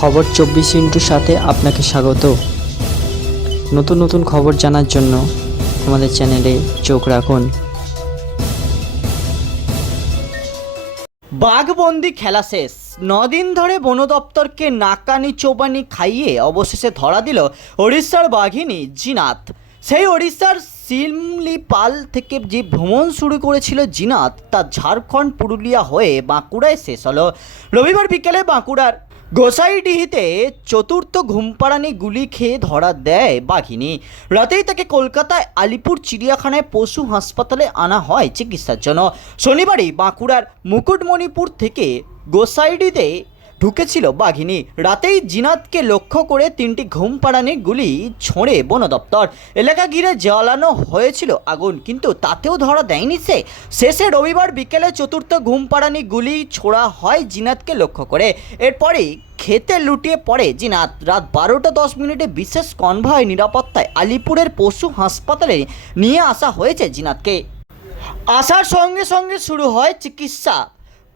খবর চব্বিশ ইন্টুর সাথে আপনাকে স্বাগত। নতুন নতুন খবর জানার জন্য আমাদের চ্যানেলে চোখ রাখুন। বাঘবন্দি খেলা শেষ। নদিন ধরে বন দপ্তরকে নাকানি চোবানি খাইয়ে অবশেষে ধরা দিল ওড়িশার বাঘিনী জিনাত। সেই ওড়িশার সিমলিপাল থেকে যে ভ্রমণ শুরু করেছিল জিনাত, তা ঝাড়খণ্ড পুরুলিয়া হয়ে বাঁকুড়ায় শেষ হলো। রবিবার বিকেলে বাঁকুড়ার গোসাইডিহিতে চতুর্থ ঘুমপাড়ানি গুলি খেয়ে ধরা দেয় বাঘিনী। রাতেই তাকে কলকাতায় আলিপুর চিড়িয়াখানায় পশু হাসপাতালে আনা হয় চিকিৎসার জন্য। শনিবারই বাঁকুড়ার মুকুটমণিপুর থেকে গোসাইডিতে ঢুকেছিল বাঘিনী। রাতেই জিনাতকে লক্ষ্য করে তিনটি ঘুম পাড়ানি গুলি ছোঁড়ে বন দপ্তর। এলাকা ঘিরে জ্বালানো হয়েছিল আগুন, কিন্তু তাতেও ধরা দেয়নি সে। শেষে রবিবার বিকেলে চতুর্থ ঘুম পাড়ানি গুলি ছোড়া হয় জিনাতকে লক্ষ্য করে। এরপরেই খেতে লুটিয়ে পড়ে জিনাত। রাত বারোটা দশ মিনিটে বিশেষ কনভয় নিরাপত্তায় আলিপুরের পশু হাসপাতালে নিয়ে আসা হয়েছে জিনাতকে। আসার সঙ্গে সঙ্গে শুরু হয় চিকিৎসা।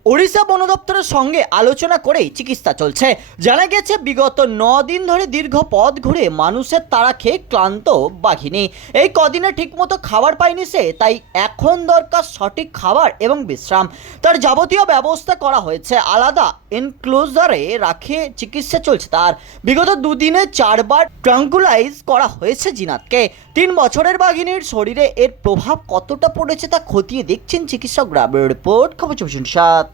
ওড়িশা বন দপ্তরের সঙ্গে আলোচনা করেই চিকিৎসা চলছে। জানা গেছে, বিগত ন দিন ধরে দীর্ঘ পথ ঘুরে মানুষের তাড়া খেয়ে ক্লান্ত বাঘিনী। এই কদিনে ঠিকমতো খাবার পায়নি সে, তাই এখন দরকার সঠিক খাবার এবং বিশ্রাম। তার যাবতীয় ব্যবস্থা করা হয়েছে। আলাদা এনক্লোজারে রাখে চিকিৎসা চলছে তার। বিগত দুদিনে চারবার ট্রাঙ্কুলাইজ করা হয়েছে জিনাতকে। তিন বছরের বাঘিনীর শরীরে এর প্রভাব কতটা পড়েছে তা খতিয়ে দেখছেন চিকিৎসকরা রিপোর্ট। খবর চব্বিশ সাত।